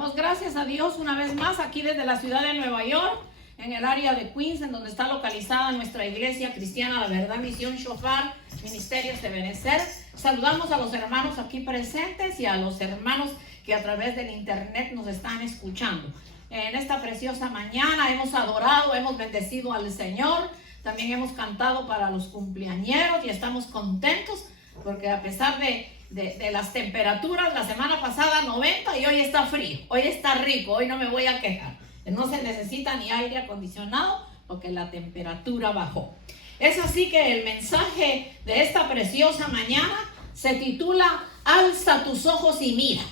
Damos gracias a Dios una vez más aquí desde la ciudad de Nueva York, en el área de Queens, en donde está localizada nuestra iglesia cristiana, La Verdad Misión Shofar, Ministerios de Benecer. Saludamos a los hermanos aquí presentes y a los hermanos que a través del internet nos están escuchando. En esta preciosa mañana hemos adorado, hemos bendecido al Señor, también hemos cantado para los cumpleañeros y estamos contentos porque a pesar de las temperaturas, la semana pasada 90 y hoy está frío, hoy está rico, hoy no me voy a quejar. No se necesita ni aire acondicionado porque la temperatura bajó. Es así que el mensaje de esta preciosa mañana se titula Alza tus ojos y mira.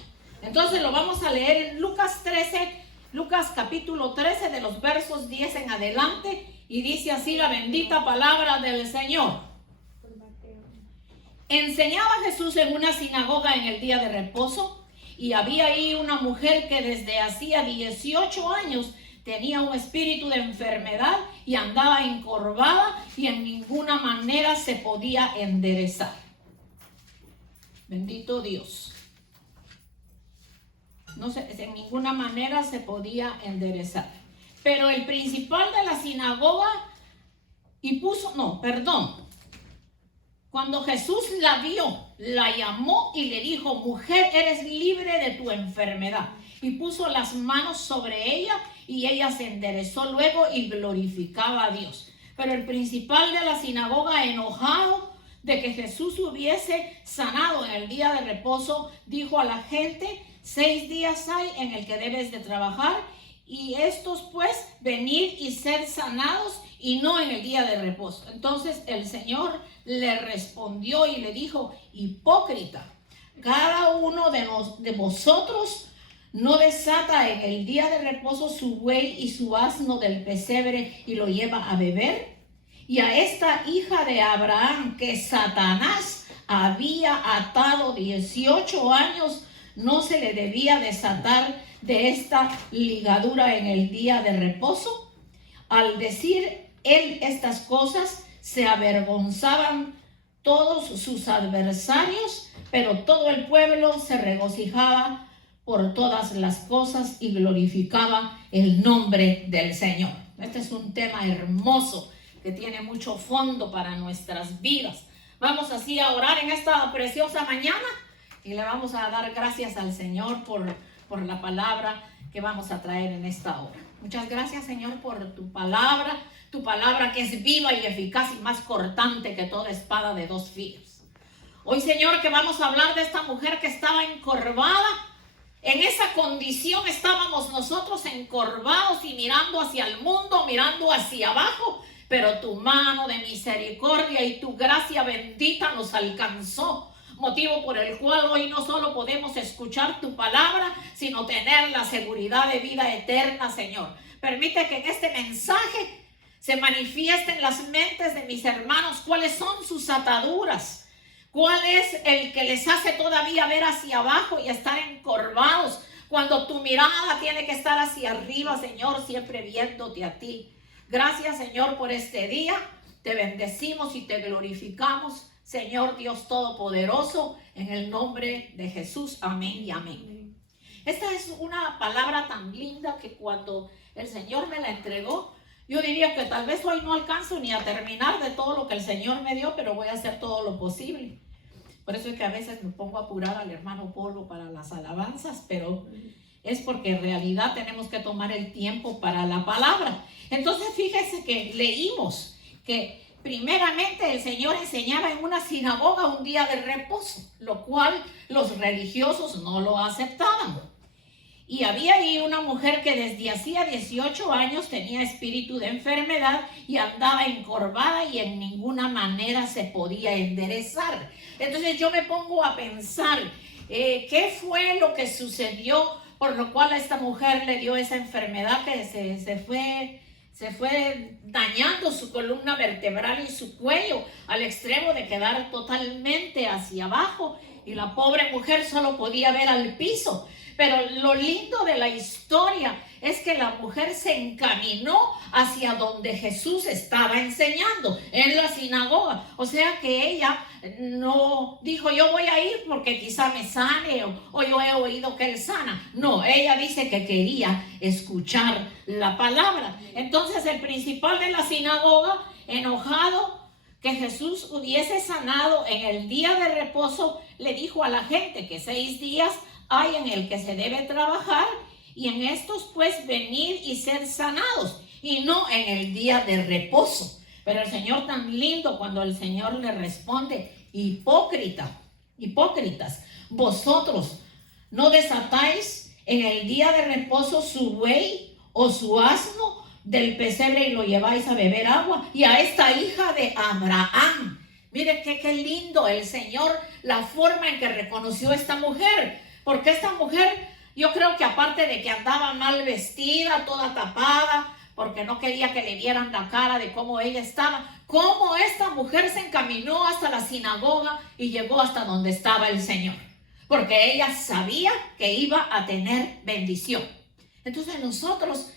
Entonces lo vamos a leer en Lucas capítulo 13 de los versos 10 en adelante y dice así la bendita palabra del Señor. Enseñaba Jesús en una sinagoga en el día de reposo y había ahí una mujer que desde hacía 18 años tenía un espíritu de enfermedad y andaba encorvada y en ninguna manera se podía enderezar. Bendito Dios. En ninguna manera se podía enderezar. Pero el principal de la sinagoga cuando Jesús la vio, la llamó y le dijo: mujer, eres libre de tu enfermedad. Y puso las manos sobre ella y ella se enderezó luego y glorificaba a Dios. Pero el principal de la sinagoga, enojado de que Jesús hubiese sanado en el día de reposo, dijo a la gente: 6 días hay en el que debes de trabajar, y estos pues venir y ser sanados y no en el día de reposo. Entonces el Señor le respondió y le dijo: hipócrita, cada uno de vosotros no desata en el día de reposo su buey y su asno del pesebre y lo lleva a beber. Y a esta hija de Abraham que Satanás había atado 18 años, ¿no se le debía desatar de esta ligadura en el día de reposo? Al decir él estas cosas, se avergonzaban todos sus adversarios, pero todo el pueblo se regocijaba por todas las cosas y glorificaba el nombre del Señor. Este es un tema hermoso que tiene mucho fondo para nuestras vidas. Vamos así a orar en esta preciosa mañana y le vamos a dar gracias al Señor por la palabra que vamos a traer en esta hora. Muchas gracias, Señor, por tu palabra que es viva y eficaz y más cortante que toda espada de 2 filos. Hoy, Señor, que vamos a hablar de esta mujer que estaba encorvada. En esa condición estábamos nosotros encorvados y mirando hacia el mundo, mirando hacia abajo, pero tu mano de misericordia y tu gracia bendita nos alcanzó. Motivo por el cual hoy no solo podemos escuchar tu palabra, sino tener la seguridad de vida eterna, Señor. Permite que en este mensaje se manifieste en las mentes de mis hermanos cuáles son sus ataduras, cuál es el que les hace todavía ver hacia abajo y estar encorvados, cuando tu mirada tiene que estar hacia arriba, Señor, siempre viéndote a ti. Gracias, Señor, por este día. Te bendecimos y te glorificamos, Señor Dios Todopoderoso, en el nombre de Jesús. Amén y amén. Esta es una palabra tan linda que cuando el Señor me la entregó, yo diría que tal vez hoy no alcanzo ni a terminar de todo lo que el Señor me dio, pero voy a hacer todo lo posible. Por eso es que a veces me pongo a apurar al hermano Polo para las alabanzas, pero es porque en realidad tenemos que tomar el tiempo para la palabra. Entonces fíjese que leímos que primeramente el Señor enseñaba en una sinagoga un día de reposo, lo cual los religiosos no lo aceptaban. Y había ahí una mujer que desde hacía 18 años tenía espíritu de enfermedad y andaba encorvada y en ninguna manera se podía enderezar. Entonces yo me pongo a pensar, ¿qué fue lo que sucedió por lo cual a esta mujer le dio esa enfermedad que se fue dañando su columna vertebral y su cuello al extremo de quedar totalmente hacia abajo? Y la pobre mujer solo podía ver al piso. Pero lo lindo de la historia es que la mujer se encaminó hacia donde Jesús estaba enseñando, en la sinagoga. O sea que ella no dijo, yo voy a ir porque quizá me sane o yo he oído que él sana. No, ella dice que quería escuchar la palabra. Entonces el principal de la sinagoga, enojado que Jesús hubiese sanado en el día de reposo, le dijo a la gente que 6 días hay en el que se debe trabajar y en estos pues venir y ser sanados y no en el día de reposo. Pero el Señor tan lindo cuando el Señor le responde, hipócritas, vosotros no desatáis en el día de reposo su buey o su asno del pesebre y lo lleváis a beber agua, y a esta hija de Abraham. Mire qué lindo el Señor, la forma en que reconoció a esta mujer, porque esta mujer, yo creo que aparte de que andaba mal vestida, toda tapada, porque no quería que le vieran la cara de cómo ella estaba, cómo esta mujer se encaminó hasta la sinagoga y llegó hasta donde estaba el Señor, porque ella sabía que iba a tener bendición. Entonces nosotros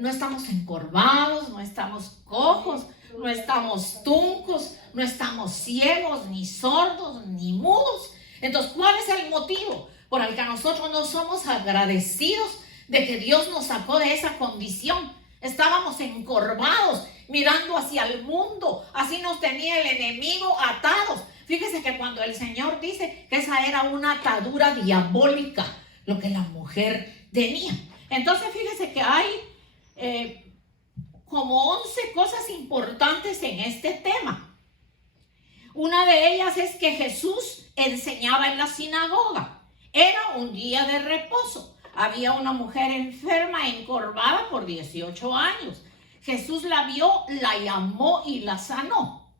no estamos encorvados, no estamos cojos, no estamos tuncos, no estamos ciegos, ni sordos, ni mudos. Entonces, ¿cuál es el motivo por el que nosotros no somos agradecidos de que Dios nos sacó de esa condición? Estábamos encorvados, mirando hacia el mundo, así nos tenía el enemigo atados. Fíjese que cuando el Señor dice que esa era una atadura diabólica, lo que la mujer tenía. Entonces, fíjese que hay como 11 cosas importantes en este tema. Una de ellas es que Jesús enseñaba en la sinagoga. Era un día de reposo. Había una mujer enferma, encorvada por 18 años. Jesús la vio, la llamó y la sanó.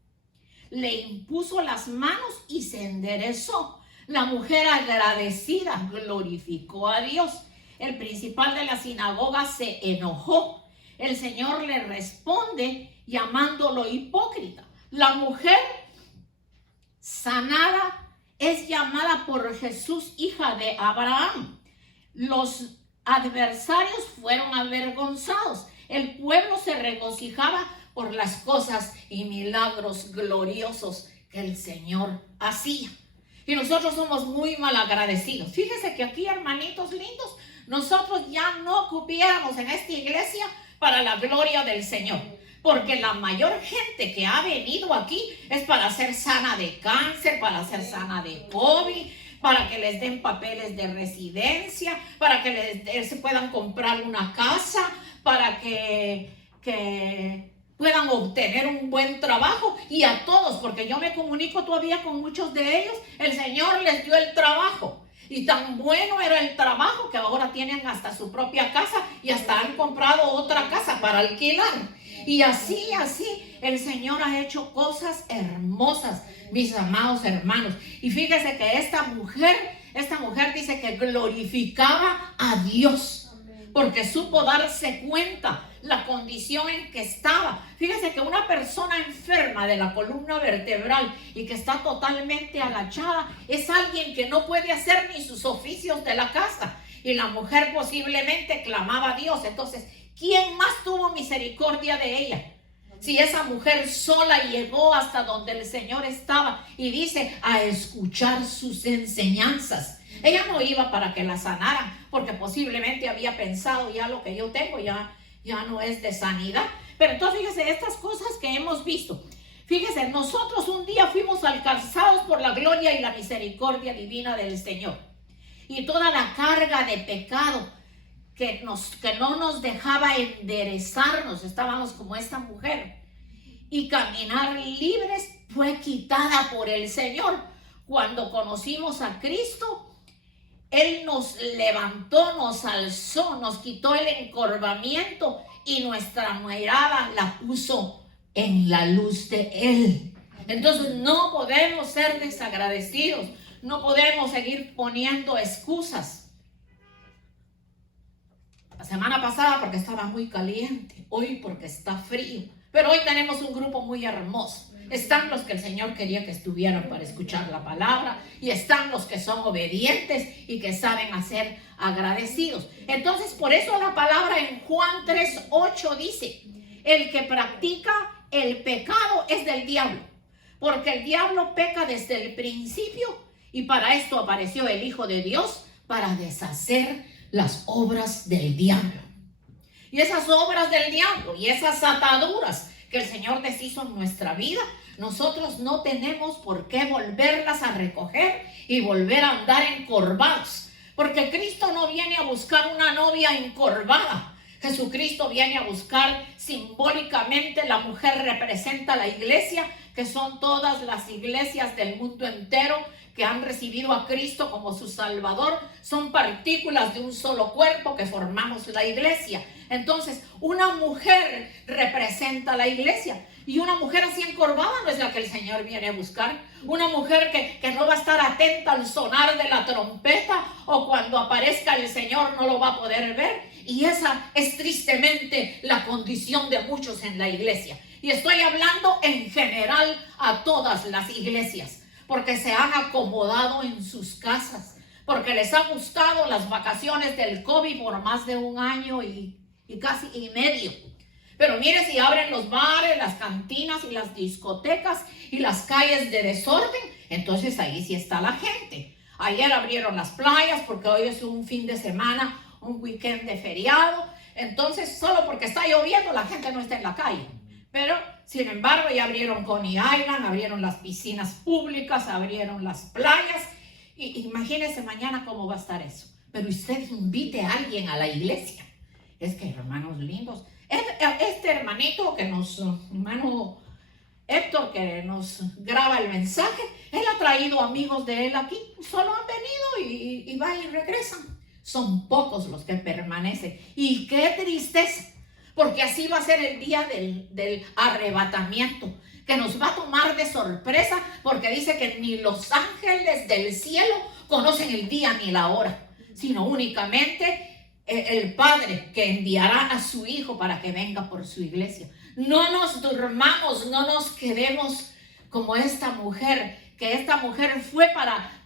Le impuso las manos y se enderezó. La mujer agradecida glorificó a Dios. El principal de la sinagoga se enojó. El Señor le responde llamándolo hipócrita. La mujer sanada es llamada por Jesús hija de Abraham. Los adversarios fueron avergonzados. El pueblo se regocijaba por las cosas y milagros gloriosos que el Señor hacía. Y nosotros somos muy mal agradecidos. Fíjese que aquí, hermanitos lindos, nosotros ya no cupiéramos en esta iglesia para la gloria del Señor. Porque la mayor gente que ha venido aquí es para ser sana de cáncer, para ser sana de COVID, para que les den papeles de residencia, para que se puedan comprar una casa, para que puedan obtener un buen trabajo. Y a todos, porque yo me comunico todavía con muchos de ellos, el Señor les dio el trabajo. Y tan bueno era el trabajo que ahora tienen hasta su propia casa y hasta han comprado otra casa para alquilar. Y así, el Señor ha hecho cosas hermosas, mis amados hermanos. Y fíjese que esta mujer dice que glorificaba a Dios, porque supo darse cuenta la condición en que estaba. Fíjese que una persona enferma de la columna vertebral y que está totalmente agachada es alguien que no puede hacer ni sus oficios de la casa. Y la mujer posiblemente clamaba a Dios. Entonces, ¿quién más tuvo misericordia de ella? Si esa mujer sola llegó hasta donde el Señor estaba y dice a escuchar sus enseñanzas. Ella no iba para que la sanaran, porque posiblemente había pensado, ya lo que yo tengo ya no es de sanidad. Pero entonces fíjese estas cosas que hemos visto. Fíjese, nosotros un día fuimos alcanzados por la gloria y la misericordia divina del Señor. Y toda la carga de pecado que no nos dejaba enderezarnos, estábamos como esta mujer, y caminar libres, fue quitada por el Señor. Cuando conocimos a Cristo, Él nos levantó, nos alzó, nos quitó el encorvamiento y nuestra mirada la puso en la luz de Él. Entonces no podemos ser desagradecidos, no podemos seguir poniendo excusas. La semana pasada porque estaba muy caliente, hoy porque está frío. Pero hoy tenemos un grupo muy hermoso. Están los que el Señor quería que estuvieran para escuchar la palabra, y están los que son obedientes y que saben hacer agradecidos. Entonces, por eso la palabra en Juan 3:8 dice: el que practica el pecado es del diablo, porque el diablo peca desde el principio, y para esto apareció el Hijo de Dios, para deshacer las obras del diablo. Y esas obras del diablo y esas ataduras que el Señor deshizo en nuestra vida, nosotros no tenemos por qué volverlas a recoger y volver a andar encorvados, porque Cristo no viene a buscar una novia encorvada. Jesucristo viene a buscar simbólicamente, la mujer representa la iglesia, que son todas las iglesias del mundo entero que han recibido a Cristo como su Salvador. Son partículas de un solo cuerpo que formamos la iglesia. Entonces, una mujer representa la iglesia, y una mujer así encorvada no es la que el Señor viene a buscar. Una mujer que no va a estar atenta al sonar de la trompeta, o cuando aparezca el Señor no lo va a poder ver. Y esa es tristemente la condición de muchos en la iglesia. Y estoy hablando en general a todas las iglesias, porque se han acomodado en sus casas, porque les ha gustado las vacaciones del COVID por más de un año y casi y medio. Pero mire, si abren los bares, las cantinas y las discotecas y las calles de desorden, entonces ahí sí está la gente. Ayer abrieron las playas porque hoy es un fin de semana, un weekend de feriado. Entonces, solo porque está lloviendo, la gente no está en la calle. Pero, sin embargo, ya abrieron Coney Island, abrieron las piscinas públicas, abrieron las playas. Y imagínense mañana cómo va a estar eso. Pero usted invite a alguien a la iglesia. Es que, hermanos lindos, este hermanito hermano Héctor, que nos graba el mensaje, él ha traído amigos de él aquí. Solo han venido y van y regresan. Son pocos los que permanecen. Y qué tristeza, porque así va a ser el día del arrebatamiento, que nos va a tomar de sorpresa, porque dice que ni los ángeles del cielo conocen el día ni la hora, sino únicamente el Padre, que enviará a su Hijo para que venga por su iglesia. No nos durmamos, no nos quedemos como esta mujer, que esta mujer fue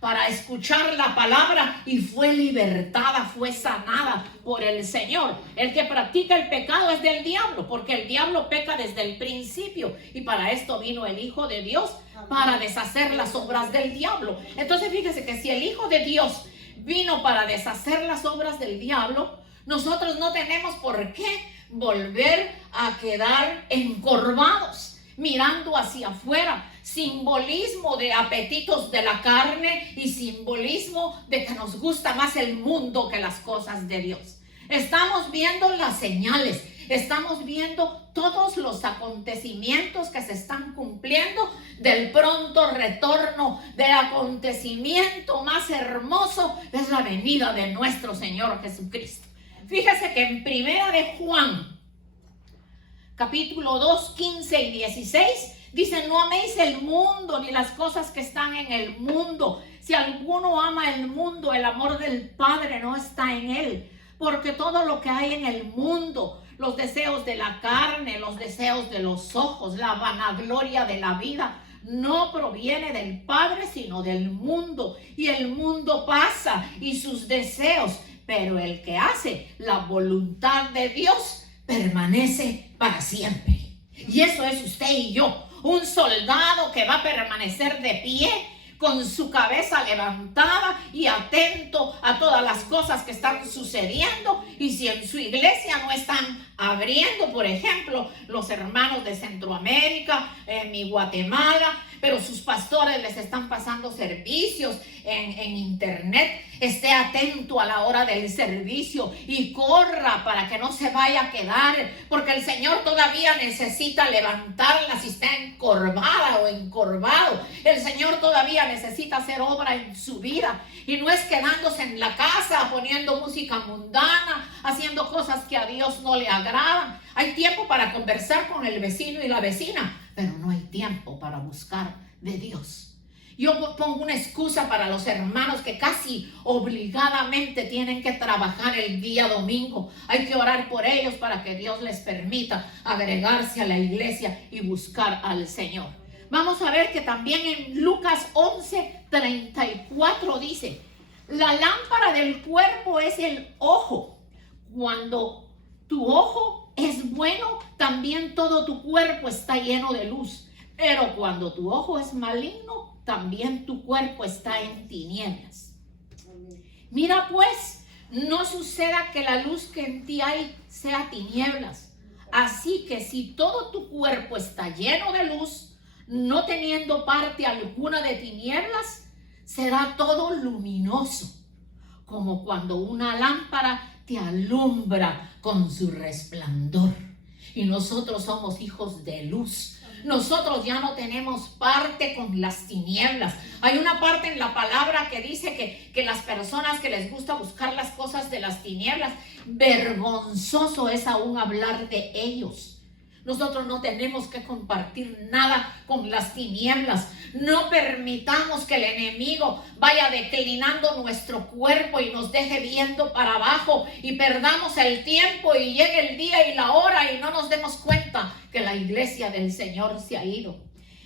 para escuchar la palabra y fue libertada, fue sanada por el Señor. El que practica el pecado es del diablo, porque el diablo peca desde el principio, y para esto vino el Hijo de Dios, para deshacer las obras del diablo. Entonces fíjese que si el Hijo de Dios vino para deshacer las obras del diablo, nosotros no tenemos por qué volver a quedar encorvados, mirando hacia afuera. Simbolismo de apetitos de la carne y simbolismo de que nos gusta más el mundo que las cosas de Dios. Estamos viendo las señales, estamos viendo todos los acontecimientos que se están cumpliendo del pronto retorno, del acontecimiento más hermoso es la venida de nuestro Señor Jesucristo. Fíjese que en Primera de Juan, capítulo 2, 15 y 16, dice: no améis el mundo ni las cosas que están en el mundo. Si alguno ama el mundo, el amor del Padre no está en él. Porque todo lo que hay en el mundo, los deseos de la carne, los deseos de los ojos, la vanagloria de la vida, no proviene del Padre, sino del mundo. Y el mundo pasa y sus deseos, pero el que hace la voluntad de Dios permanece para siempre. Y eso es usted y yo. Un soldado que va a permanecer de pie, con su cabeza levantada y atento a todas las cosas que están sucediendo. Y si en su iglesia no están abriendo, por ejemplo, los hermanos de Centroamérica, mi Guatemala, pero sus pastores les están pasando servicios en internet, esté atento a la hora del servicio y corra para que no se vaya a quedar, porque el Señor todavía necesita levantarla si está encorvada o encorvado. El Señor todavía necesita hacer obra en su vida, y no es quedándose en la casa poniendo música mundana, haciendo cosas que a Dios no le agradan. Hay tiempo para conversar con el vecino y la vecina, pero no hay tiempo para buscar de Dios. Yo pongo una excusa para los hermanos que casi obligadamente tienen que trabajar el día domingo. Hay que orar por ellos para que Dios les permita agregarse a la iglesia y buscar al Señor. Vamos a ver que también en Lucas 11:34 dice: la lámpara del cuerpo es el ojo. Cuando tu ojo es bueno, también todo tu cuerpo está lleno de luz. Pero cuando tu ojo es maligno, también tu cuerpo está en tinieblas. Mira pues, no suceda que la luz que en ti hay sea tinieblas. Así que si todo tu cuerpo está lleno de luz, no teniendo parte alguna de tinieblas, será todo luminoso, como cuando una lámpara te alumbra con su resplandor. Y nosotros somos hijos de luz. Nosotros ya no tenemos parte con las tinieblas. Hay una parte en la palabra que dice que las personas que les gusta buscar las cosas de las tinieblas, vergonzoso es aún hablar de ellos. Nosotros no tenemos que compartir nada con las tinieblas. No permitamos que el enemigo vaya declinando nuestro cuerpo y nos deje viendo para abajo y perdamos el tiempo y llegue el día y la hora y no nos demos cuenta que la iglesia del Señor se ha ido.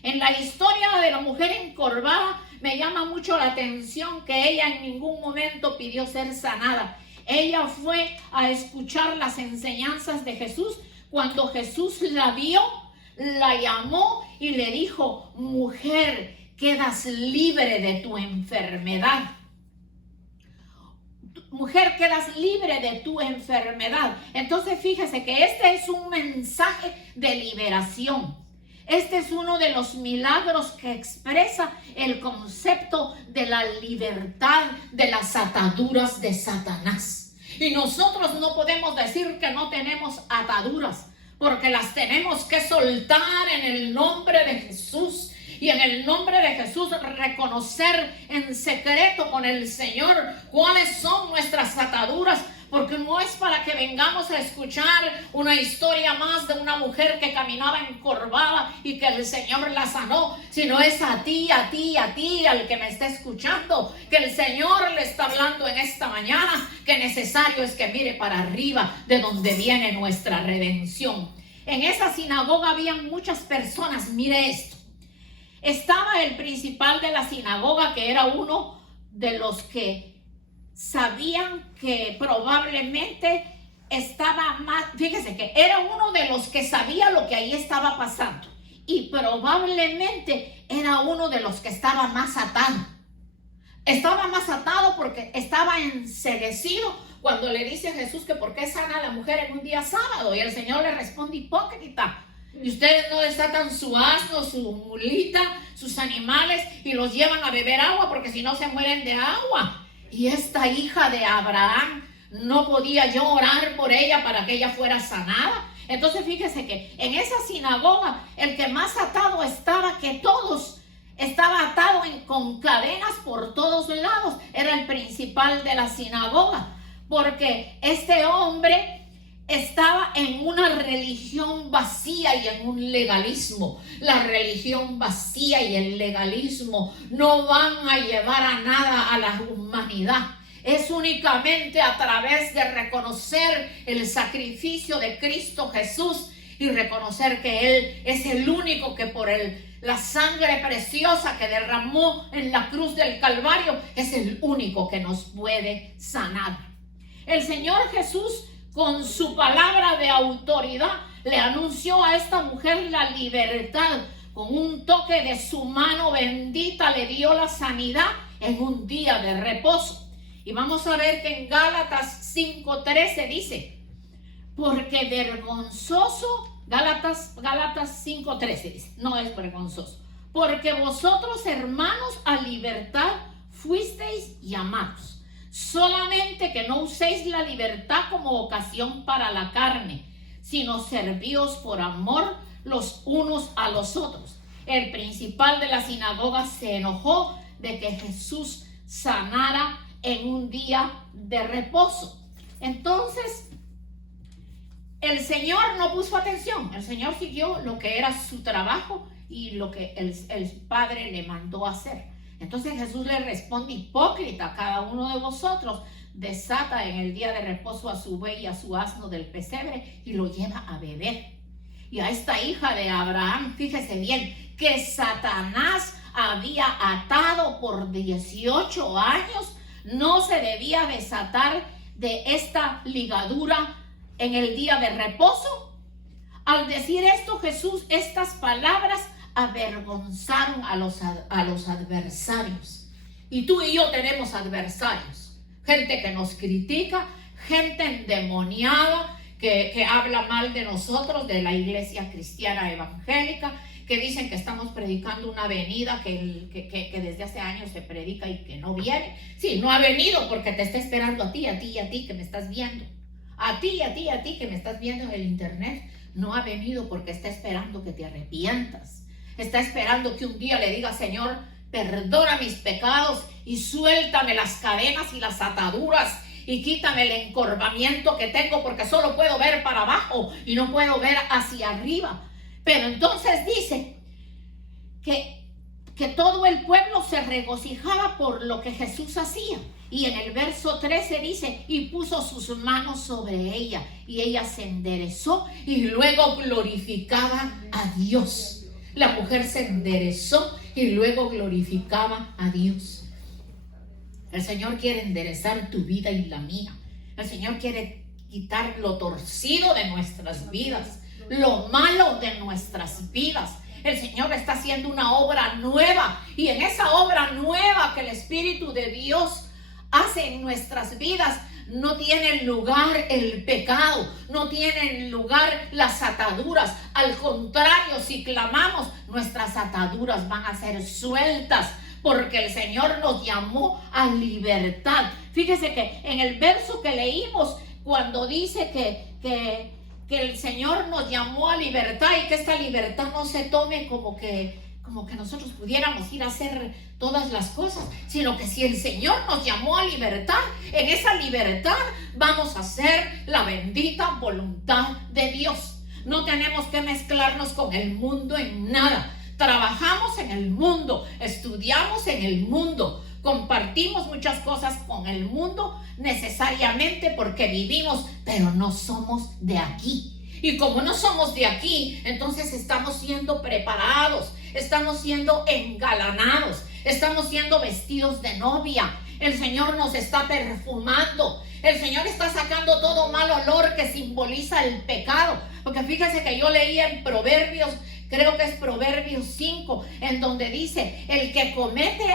En la historia de la mujer encorvada me llama mucho la atención que ella en ningún momento pidió ser sanada. Ella fue a escuchar las enseñanzas de Jesús. Cuando Jesús la vio, la llamó y le dijo: mujer, quedas libre de tu enfermedad. Mujer, quedas libre de tu enfermedad. Entonces fíjese que este es un mensaje de liberación. Este es uno de los milagros que expresa el concepto de la libertad de las ataduras de Satanás. Y nosotros no podemos decir que no tenemos ataduras, porque las tenemos que soltar en el nombre de Jesús. Y en el nombre de Jesús reconocer en secreto con el Señor cuáles son nuestras ataduras. Porque no es para que vengamos a escuchar una historia más de una mujer que caminaba encorvada y que el Señor la sanó, sino es a ti, al que me está escuchando, que el Señor le está hablando en esta mañana, que necesario es que mire para arriba de donde viene nuestra redención. En esa sinagoga habían muchas personas, mire esto. Estaba el principal de la sinagoga, que era uno de los que sabían que probablemente estaba más, fíjese que era uno de los que sabía lo que ahí estaba pasando y probablemente era uno de los que estaba más atado. Estaba más atado porque estaba enceguecido cuando le dice a Jesús que por qué sana a la mujer en un día sábado, y el Señor le responde: hipócrita, y ustedes no desatan su asno, su mulita, sus animales y los llevan a beber agua porque si no se mueren de agua. Y esta hija de Abraham, ¿no podía yo orar por ella para que ella fuera sanada? Entonces fíjese que en esa sinagoga el que más atado estaba que todos, estaba atado con cadenas por todos lados, era el principal de la sinagoga, porque este hombre estaba en una religión vacía y en un legalismo. La religión vacía y el legalismo no van a llevar a nada a la humanidad. Es únicamente a través de reconocer el sacrificio de Cristo Jesús y reconocer que Él es el único que por la sangre preciosa que derramó en la cruz del Calvario es el único que nos puede sanar. El Señor Jesús, con su palabra de autoridad, le anunció a esta mujer la libertad. Con un toque de su mano bendita le dio la sanidad en un día de reposo. Y vamos a ver que en Gálatas 5:13 dice: porque vergonzoso, Gálatas 5:13 dice, no es vergonzoso, porque vosotros, hermanos, a libertad fuisteis llamados. Solamente que no uséis la libertad como ocasión para la carne, sino servíos por amor los unos a los otros. El principal de la sinagoga se enojó de que Jesús sanara en un día de reposo. Entonces, el Señor no puso atención. El Señor siguió lo que era su trabajo y lo que el Padre le mandó hacer. Entonces Jesús le responde: hipócrita, cada uno de vosotros desata en el día de reposo a su buey y a su asno del pesebre y lo lleva a beber. Y a esta hija de Abraham, fíjese bien, que Satanás había atado por 18 años, no se debía desatar de esta ligadura en el día de reposo. Al decir esto, Jesús, estas palabras avergonzaron a los adversarios. Y tú y yo tenemos adversarios, gente que nos critica, gente endemoniada, que habla mal de nosotros, de la iglesia cristiana evangélica, que dicen que estamos predicando una venida que desde hace años se predica y que no viene. Sí, no ha venido porque te está esperando a ti que me estás viendo. A ti que me estás viendo en el internet. No ha venido porque está esperando que te arrepientas. Está esperando que un día le digas: Señor, perdona mis pecados y suéltame las cadenas y las ataduras y quítame el encorvamiento que tengo, porque solo puedo ver para abajo y no puedo ver hacia arriba. Pero entonces dice que todo el pueblo se regocijaba por lo que Jesús hacía. Y en el verso 13 dice: y puso sus manos sobre ella, y ella se enderezó y luego glorificaba a Dios. La mujer se enderezó y luego glorificaba a Dios. El Señor quiere enderezar tu vida y la mía. El Señor quiere quitar lo torcido de nuestras vidas, lo malo de nuestras vidas. El Señor está haciendo una obra nueva, y en esa obra nueva que el Espíritu de Dios hace en nuestras vidas, no tiene lugar el pecado, no tienen lugar las ataduras. Al contrario, si clamamos, nuestras ataduras van a ser sueltas, porque el Señor nos llamó a libertad. Fíjese que en el verso que leímos, cuando dice que el Señor nos llamó a libertad, y que esta libertad no se tome como que nosotros pudiéramos ir a hacer todas las cosas, sino que si el Señor nos llamó a libertad, en esa libertad vamos a hacer la bendita voluntad de Dios. No tenemos que mezclarnos con el mundo en nada. Trabajamos en el mundo, estudiamos en el mundo, compartimos muchas cosas con el mundo necesariamente porque vivimos, pero no somos de aquí. Y como no somos de aquí, entonces estamos siendo preparados, estamos siendo engalanados, estamos siendo vestidos de novia. El Señor nos está perfumando. El Señor está sacando todo mal olor que simboliza el pecado. Porque fíjese que yo leía en Proverbios, creo que es Proverbios 5, en donde dice: el que comete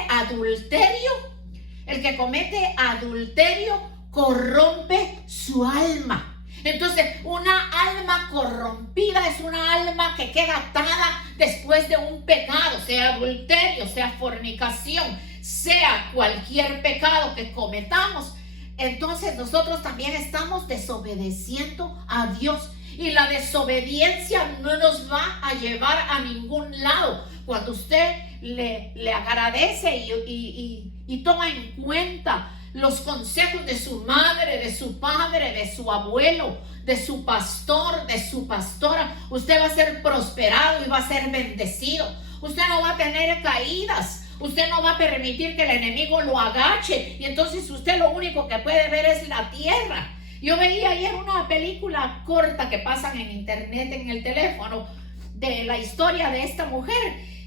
adulterio corrompe su alma. Entonces, una alma corrompida es una alma que queda atada después de un pecado, sea adulterio, sea fornicación, sea cualquier pecado que cometamos. Entonces nosotros también estamos desobedeciendo a Dios, y la desobediencia no nos va a llevar a ningún lado. Cuando usted le agradece y toma en cuenta los consejos de su madre, de su padre, de su abuelo, de su pastor, de su pastora, usted va a ser prosperado y va a ser bendecido. Usted no va a tener caídas. Usted no va a permitir que el enemigo lo agache, y entonces usted lo único que puede ver es la tierra. Yo veía ayer una película corta que pasan en internet, en el teléfono, de la historia de esta mujer,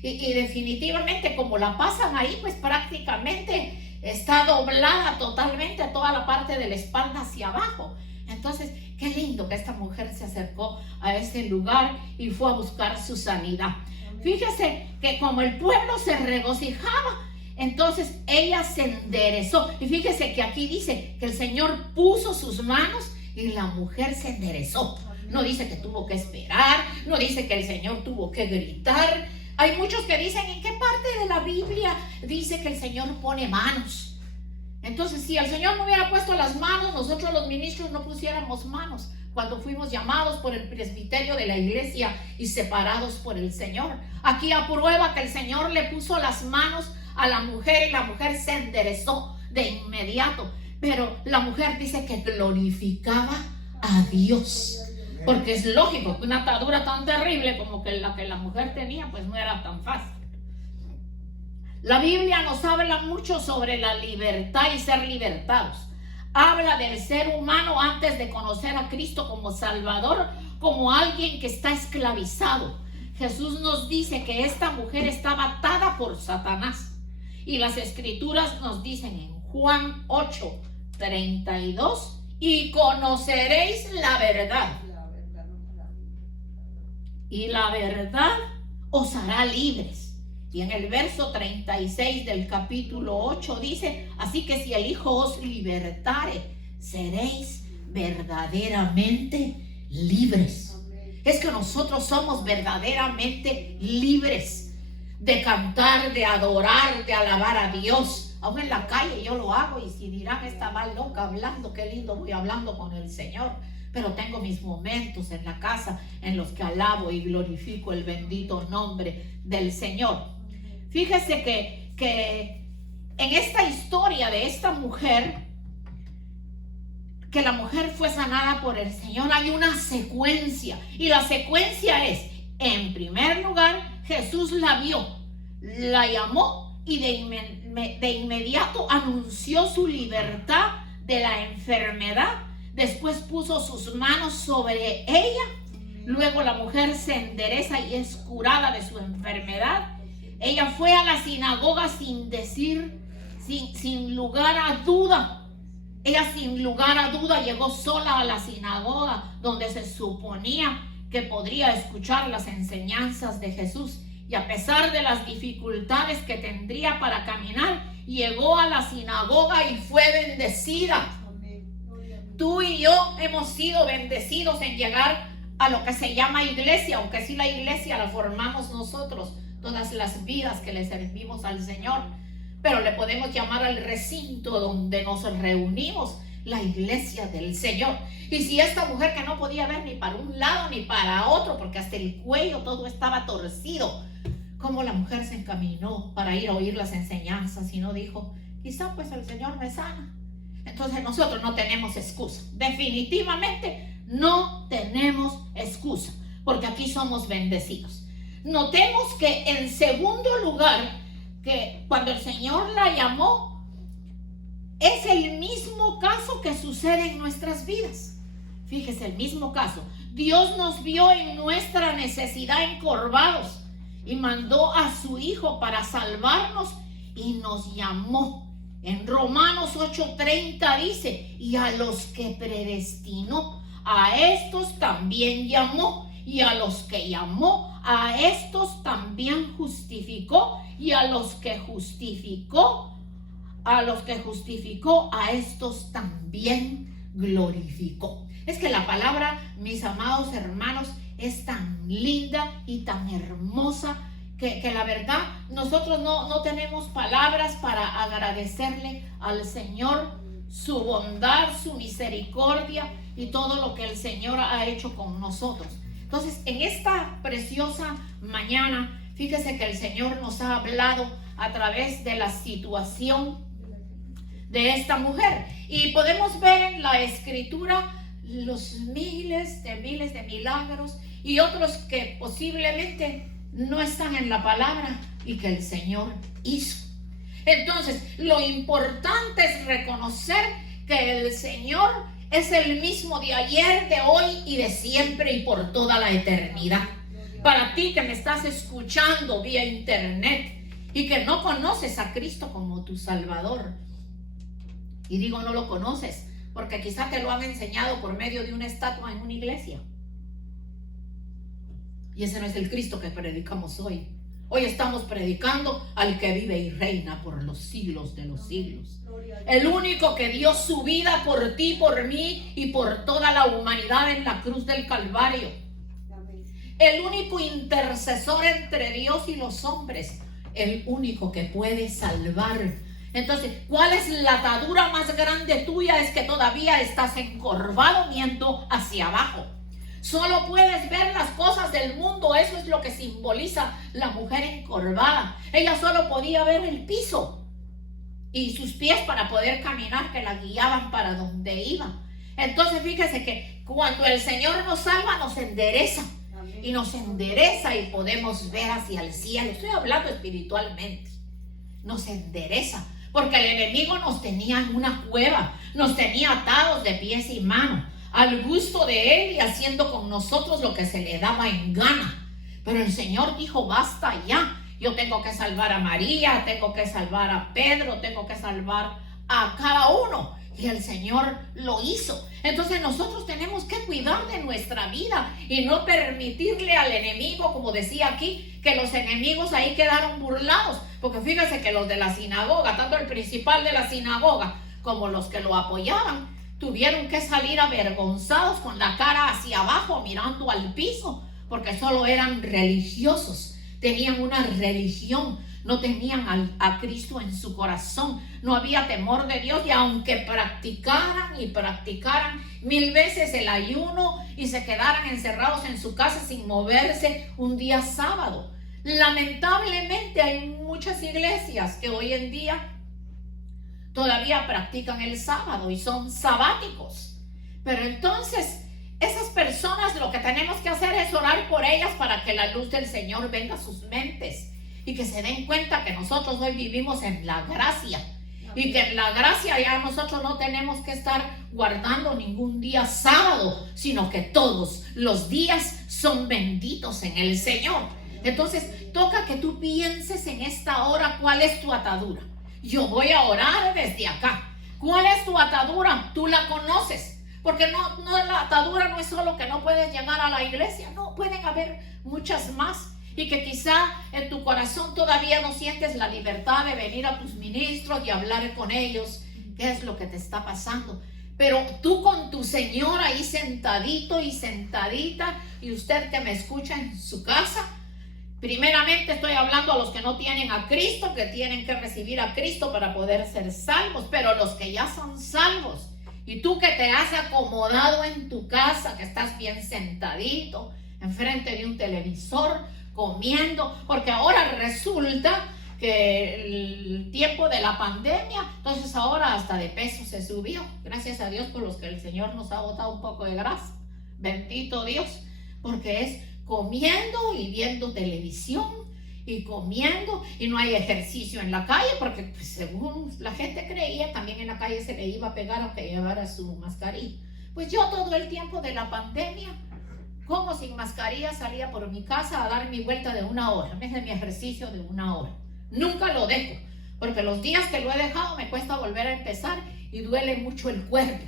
y definitivamente como la pasan ahí, pues prácticamente está doblada totalmente toda la parte de la espalda hacia abajo. Entonces, qué lindo que esta mujer se acercó a ese lugar y fue a buscar su sanidad. Fíjese que como el pueblo se regocijaba, entonces ella se enderezó. Y fíjese que aquí dice que el Señor puso sus manos y la mujer se enderezó. No dice que tuvo que esperar, no dice que el Señor tuvo que gritar. Hay muchos que dicen: ¿en qué parte de la Biblia dice que el Señor pone manos? Entonces, si el Señor no hubiera puesto las manos, nosotros los ministros no pusiéramos manos cuando fuimos llamados por el presbiterio de la iglesia y separados por el Señor. Aquí aprueba que el Señor le puso las manos a la mujer y la mujer se enderezó de inmediato. Pero la mujer dice que glorificaba a Dios, porque es lógico que una atadura tan terrible como que la mujer tenía, pues no era tan fácil. La Biblia nos habla mucho sobre la libertad y ser libertados. Habla del ser humano antes de conocer a Cristo como Salvador, como alguien que está esclavizado. Jesús nos dice que esta mujer estaba atada por Satanás. Y las escrituras nos dicen en Juan 8:32, y conoceréis la verdad. Y la verdad os hará libres. Y en el verso 36 del capítulo 8 dice, así que si el Hijo os libertare, seréis verdaderamente libres. Es que nosotros somos verdaderamente libres de cantar, de adorar, de alabar a Dios. Aún en la calle yo lo hago, y si dirán, está mal loca hablando, qué lindo voy hablando con el Señor. Pero tengo mis momentos en la casa en los que alabo y glorifico el bendito nombre del Señor. Fíjese que en esta historia de esta mujer, que la mujer fue sanada por el Señor, hay una secuencia. Y la secuencia es, en primer lugar, Jesús la vio, la llamó y de inmediato anunció su libertad de la enfermedad. Después puso sus manos sobre ella. Luego la mujer se endereza y es curada de su enfermedad. Ella fue a la sinagoga sin lugar a duda. Ella sin lugar a duda llegó sola a la sinagoga, donde se suponía que podría escuchar las enseñanzas de Jesús. Y a pesar de las dificultades que tendría para caminar, llegó a la sinagoga y fue bendecida. Tú y yo hemos sido bendecidos en llegar a lo que se llama iglesia, aunque sí la iglesia la formamos nosotros, todas las vidas que le servimos al Señor, pero le podemos llamar al recinto donde nos reunimos, la iglesia del Señor. Y si esta mujer, que no podía ver ni para un lado ni para otro, porque hasta el cuello todo estaba torcido, cómo la mujer se encaminó para ir a oír las enseñanzas y no dijo, quizá pues el Señor me sana. Entonces nosotros no tenemos excusa, definitivamente no tenemos excusa, porque aquí somos bendecidos. Notemos que en segundo lugar, que cuando el Señor la llamó, es el mismo caso que sucede en nuestras vidas. Fíjese, el mismo caso. Dios nos vio en nuestra necesidad encorvados y mandó a su Hijo para salvarnos y nos llamó. En Romanos 8:30 dice, y a los que predestinó, a estos también llamó, y a los que llamó, a estos también justificó, y a los que justificó, a estos también glorificó. Es que la palabra, mis amados hermanos, es tan linda y tan hermosa que la verdad nosotros no tenemos palabras para agradecerle al Señor su bondad, su misericordia y todo lo que el Señor ha hecho con nosotros. Entonces, en esta preciosa mañana, fíjese que el Señor nos ha hablado a través de la situación de esta mujer, y podemos ver en la escritura los miles de milagros y otros que posiblemente no están en la palabra y que el Señor hizo. Entonces, lo importante es reconocer que el Señor es el mismo de ayer, de hoy y de siempre y por toda la eternidad. Para ti que me estás escuchando vía internet y que no conoces a Cristo como tu Salvador, y digo no lo conoces porque quizá te lo han enseñado por medio de una estatua en una iglesia. Y ese no es el Cristo que predicamos hoy. Hoy estamos predicando al que vive y reina por los siglos de los siglos. El único que dio su vida por ti, por mí y por toda la humanidad en la cruz del Calvario. El único intercesor entre Dios y los hombres. El único que puede salvar. Entonces, ¿cuál es la atadura más grande tuya? Es que todavía estás encorvado viendo hacia abajo. Solo puedes ver las cosas del mundo. Eso es lo que simboliza la mujer encorvada. Ella solo podía ver el piso y sus pies para poder caminar, que la guiaban para donde iba. Entonces fíjese que cuando el Señor nos salva, nos endereza. Y nos endereza y podemos ver hacia el cielo. Estoy hablando espiritualmente. nos endereza. Porque el enemigo nos tenía en una cueva, nos tenía atados de pies y manos, al gusto de él y haciendo con nosotros lo que se le daba en gana. Pero el Señor dijo, basta ya. Yo tengo que salvar a María, tengo que salvar a Pedro, tengo que salvar a cada uno. Y el Señor lo hizo. Entonces nosotros tenemos que cuidar de nuestra vida y no permitirle al enemigo, como decía aquí, que los enemigos ahí quedaron burlados. Porque fíjese que los de la sinagoga, tanto el principal de la sinagoga como los que lo apoyaban, tuvieron que salir avergonzados con la cara hacia abajo mirando al piso, porque solo eran religiosos, tenían una religión, no tenían a Cristo en su corazón, no había temor de Dios. Y aunque practicaran y practicaran 1000 veces el ayuno y se quedaran encerrados en su casa sin moverse un día sábado, lamentablemente hay muchas iglesias que hoy en día todavía practican el sábado y son sabáticos. Pero entonces esas personas, lo que tenemos que hacer es orar por ellas para que la luz del Señor venga a sus mentes y que se den cuenta que nosotros hoy vivimos en la gracia. Y que en la gracia ya nosotros no tenemos que estar guardando ningún día sábado, sino que todos los días son benditos en el Señor. Entonces toca que tú pienses en esta hora cuál es tu atadura. Yo voy a orar desde acá. ¿Cuál es tu atadura? Tú la conoces. Porque no, la atadura no es solo que no puedes llegar a la iglesia. No, pueden haber muchas más. Y que quizá en tu corazón todavía no sientes la libertad de venir a tus ministros y hablar con ellos. ¿Qué es lo que te está pasando? Pero tú con tu Señor ahí sentadito y sentadita, y usted que me escucha en su casa, primeramente estoy hablando a los que no tienen a Cristo, que tienen que recibir a Cristo para poder ser salvos. Pero los que ya son salvos, y tú que te has acomodado en tu casa, que estás bien sentadito enfrente de un televisor, comiendo, porque ahora resulta que el tiempo de la pandemia, entonces ahora hasta de peso se subió. Gracias a Dios por los que el Señor nos ha botado un poco de grasa. Bendito Dios, porque es comiendo y viendo televisión y comiendo, y no hay ejercicio en la calle, porque pues, según la gente creía, también en la calle se le iba a pegar aunque llevara su mascarilla. Pues yo todo el tiempo de la pandemia, como sin mascarilla, salía por mi casa a dar mi vuelta de 1 hora, me hice mi ejercicio de 1 hora. Nunca lo dejo, porque los días que lo he dejado me cuesta volver a empezar y duele mucho el cuerpo.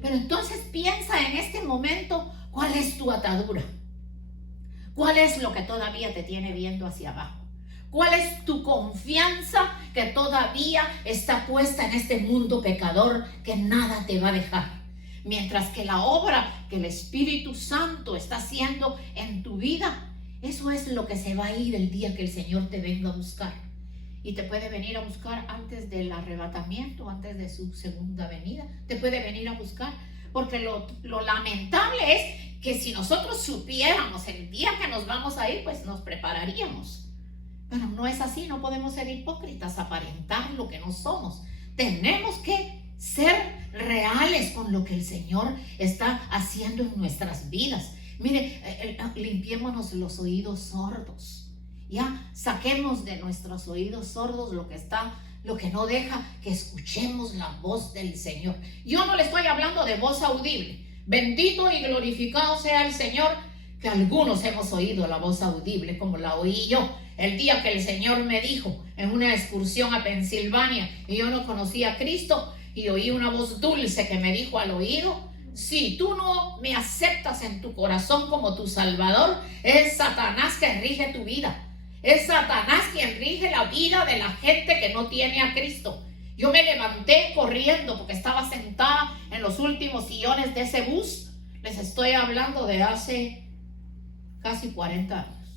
Pero entonces piensa en este momento, ¿cuál es tu atadura? ¿Cuál es lo que todavía te tiene viendo hacia abajo? ¿Cuál es tu confianza que todavía está puesta en este mundo pecador que nada te va a dejar? Mientras que la obra que el Espíritu Santo está haciendo en tu vida, eso es lo que se va a ir el día que el Señor te venga a buscar. Y te puede venir a buscar antes del arrebatamiento, antes de su segunda venida. Te puede venir a buscar. Porque lo lamentable es que si nosotros supiéramos el día que nos vamos a ir, pues nos prepararíamos. Pero no es así, no podemos ser hipócritas, aparentar lo que no somos. Tenemos que ser reales con lo que el Señor está haciendo en nuestras vidas. Mire, limpiémonos los oídos sordos. Ya, saquemos de nuestros oídos sordos lo que no deja que escuchemos la voz del Señor. Yo no le estoy hablando de voz audible. Bendito y glorificado sea el Señor, que algunos hemos oído la voz audible, como la oí yo el día que el Señor me dijo en una excursión a Pensilvania, y yo no conocía a Cristo, y oí una voz dulce que me dijo al oído: si tú no me aceptas en tu corazón como tu Salvador, es Satanás que rige tu vida. Es Satanás quien rige la vida de la gente que no tiene a Cristo. Yo me levanté corriendo porque estaba sentada en los últimos sillones de ese bus. Les estoy hablando de hace casi 40 años.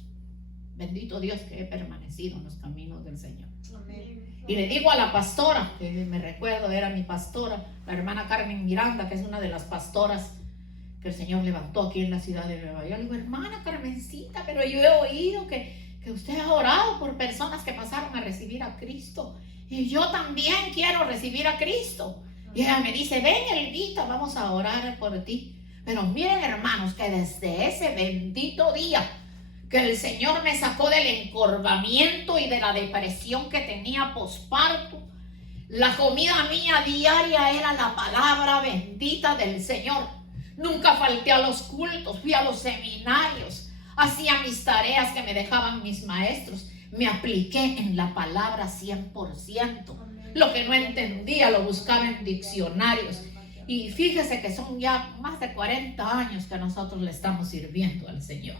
Bendito Dios que he permanecido en los caminos del Señor. Amén. Y le digo a la pastora, que me recuerdo era mi pastora, la hermana Carmen Miranda, que es una de las pastoras que el Señor levantó aquí en la ciudad de Nueva York. Le digo: hermana Carmencita, pero yo he oído que usted ha orado por personas que pasaron a recibir a Cristo, y yo también quiero recibir a Cristo. Y ella me dice: ven, Elvita, vamos a orar por ti. Pero miren, hermanos, que desde ese bendito día que el Señor me sacó del encorvamiento y de la depresión que tenía posparto. La comida mía diaria era la palabra bendita del Señor. Nunca falté a los cultos, fui a los seminarios, hacía mis tareas que me dejaban mis maestros. Me apliqué en la palabra 100%. Lo que no entendía lo buscaba en diccionarios. Y fíjese que son ya más de 40 años que nosotros le estamos sirviendo al Señor.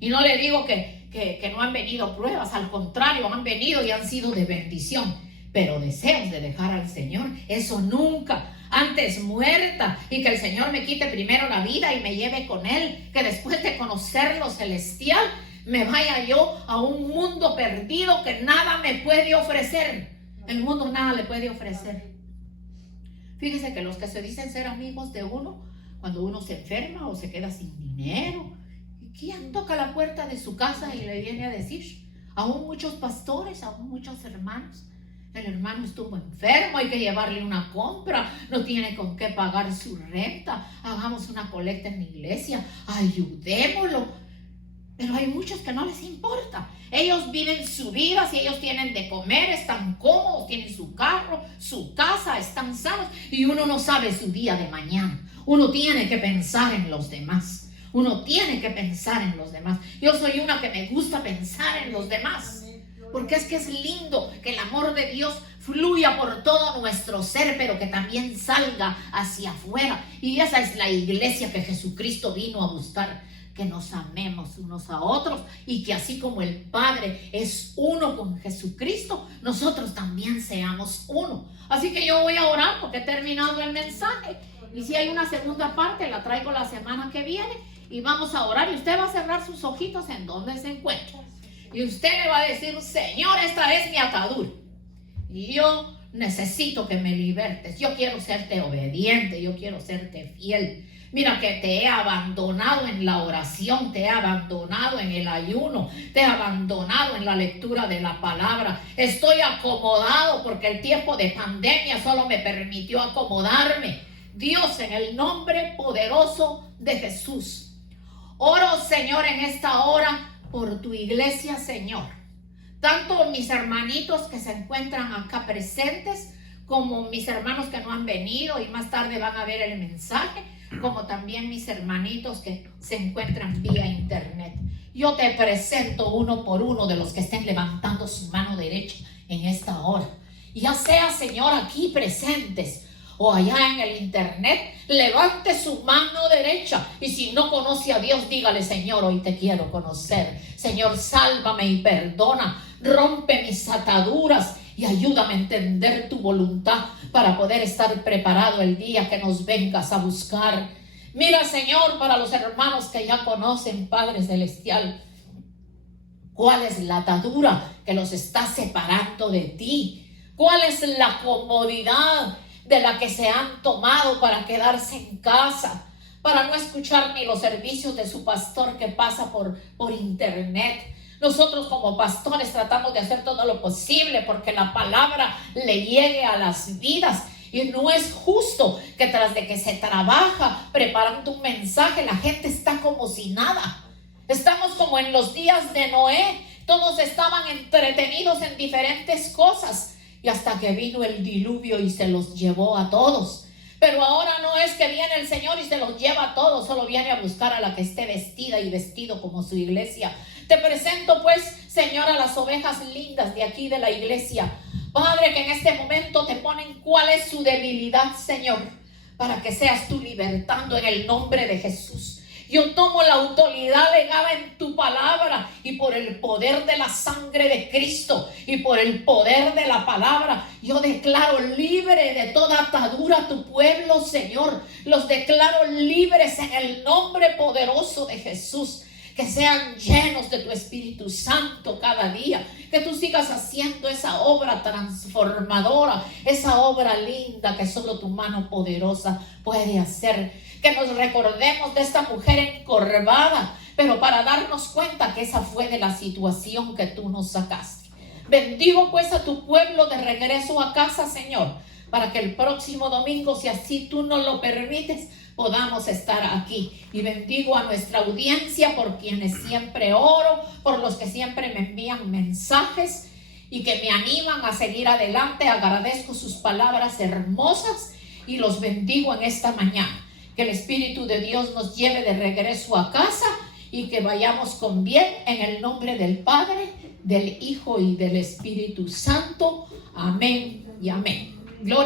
Y no le digo que no han venido pruebas, al contrario, han venido y han sido de bendición. Pero deseos de dejar al Señor, eso nunca. Antes muerta y que el Señor me quite primero la vida y me lleve con Él, que después de conocer lo celestial me vaya yo a un mundo perdido que nada me puede ofrecer. El mundo nada le puede ofrecer. Fíjese que los que se dicen ser amigos de uno, cuando uno se enferma o se queda sin dinero, ¿quién toca la puerta de su casa y le viene a decir? Aún muchos pastores, aún muchos hermanos. El hermano estuvo enfermo, hay que llevarle una compra, no tiene con qué pagar su renta, hagamos una colecta en la iglesia, ayudémoslo. Pero hay muchos que no les importa. Ellos viven su vida, si ellos tienen de comer, están cómodos, tienen su carro, su casa, están sanos, y uno no sabe su día de mañana. Uno tiene que pensar en los demás. Uno tiene que pensar en los demás. Yo soy una que me gusta pensar en los demás. Porque es que es lindo que el amor de Dios fluya por todo nuestro ser, pero que también salga hacia afuera. Y esa es la iglesia que Jesucristo vino a buscar. Que nos amemos unos a otros y que así como el Padre es uno con Jesucristo, nosotros también seamos uno. Así que yo voy a orar porque he terminado el mensaje. Y si hay una segunda parte, la traigo la semana que viene y vamos a orar. Y usted va a cerrar sus ojitos en donde se encuentra. Y usted le va a decir, Señor, esta es mi atadura. Y yo necesito que me libertes. Yo quiero serte obediente. Yo quiero serte fiel. Mira que te he abandonado en la oración. Te he abandonado en el ayuno. Te he abandonado en la lectura de la palabra. Estoy acomodado porque el tiempo de pandemia solo me permitió acomodarme. Dios, en el nombre poderoso de Jesús. Oro, Señor, en esta hora por tu iglesia, Señor. Tanto mis hermanitos que se encuentran acá presentes, como mis hermanos que no han venido y más tarde van a ver el mensaje, como también mis hermanitos que se encuentran vía internet. Yo te presento uno por uno de los que estén levantando su mano derecha en esta hora. Ya sea, Señor, aquí presentes o allá en el internet, levante su mano derecha. Y si no conoce a Dios, dígale, Señor, hoy te quiero conocer. Señor, sálvame y perdona. Rompe mis ataduras y ayúdame a entender tu voluntad para poder estar preparado el día que nos vengas a buscar. Mira, Señor, para los hermanos que ya conocen, Padre Celestial, ¿cuál es la atadura que los está separando de ti? ¿Cuál es la comodidad de la que se han tomado para quedarse en casa, para no escuchar ni los servicios de su pastor que pasa por internet? Nosotros como pastores tratamos de hacer todo lo posible porque la palabra le llegue a las vidas. Y no es justo que tras de que se trabaja preparando un mensaje, la gente está como si nada. Estamos como en los días de Noé. Todos estaban entretenidos en diferentes cosas. Y hasta que vino el diluvio y se los llevó a todos. Pero ahora no es que viene el Señor y se los lleva a todos. Solo viene a buscar a la que esté vestida y vestido como su iglesia. Te presento pues, Señor, a las ovejas lindas de aquí de la iglesia. Padre, que en este momento te ponen cuál es su debilidad, Señor, para que seas tú libertando en el nombre de Jesús. Yo tomo la autoridad legada en tu palabra y por el poder de la sangre de Cristo y por el poder de la palabra, yo declaro libre de toda atadura a tu pueblo, Señor. Los declaro libres en el nombre poderoso de Jesús. Que sean llenos de tu Espíritu Santo cada día. Que tú sigas haciendo esa obra transformadora, esa obra linda que solo tu mano poderosa puede hacer. Que nos recordemos de esta mujer encorvada, pero para darnos cuenta que esa fue de la situación que tú nos sacaste. Bendigo pues a tu pueblo de regreso a casa, Señor, para que el próximo domingo, si así tú nos lo permites, podamos estar aquí. Y bendigo a nuestra audiencia, por quienes siempre oro, por los que siempre me envían mensajes y que me animan a seguir adelante. Agradezco sus palabras hermosas y los bendigo en esta mañana. Que el Espíritu de Dios nos lleve de regreso a casa y que vayamos con bien, en el nombre del Padre, del Hijo y del Espíritu Santo. Amén y amén. Gloria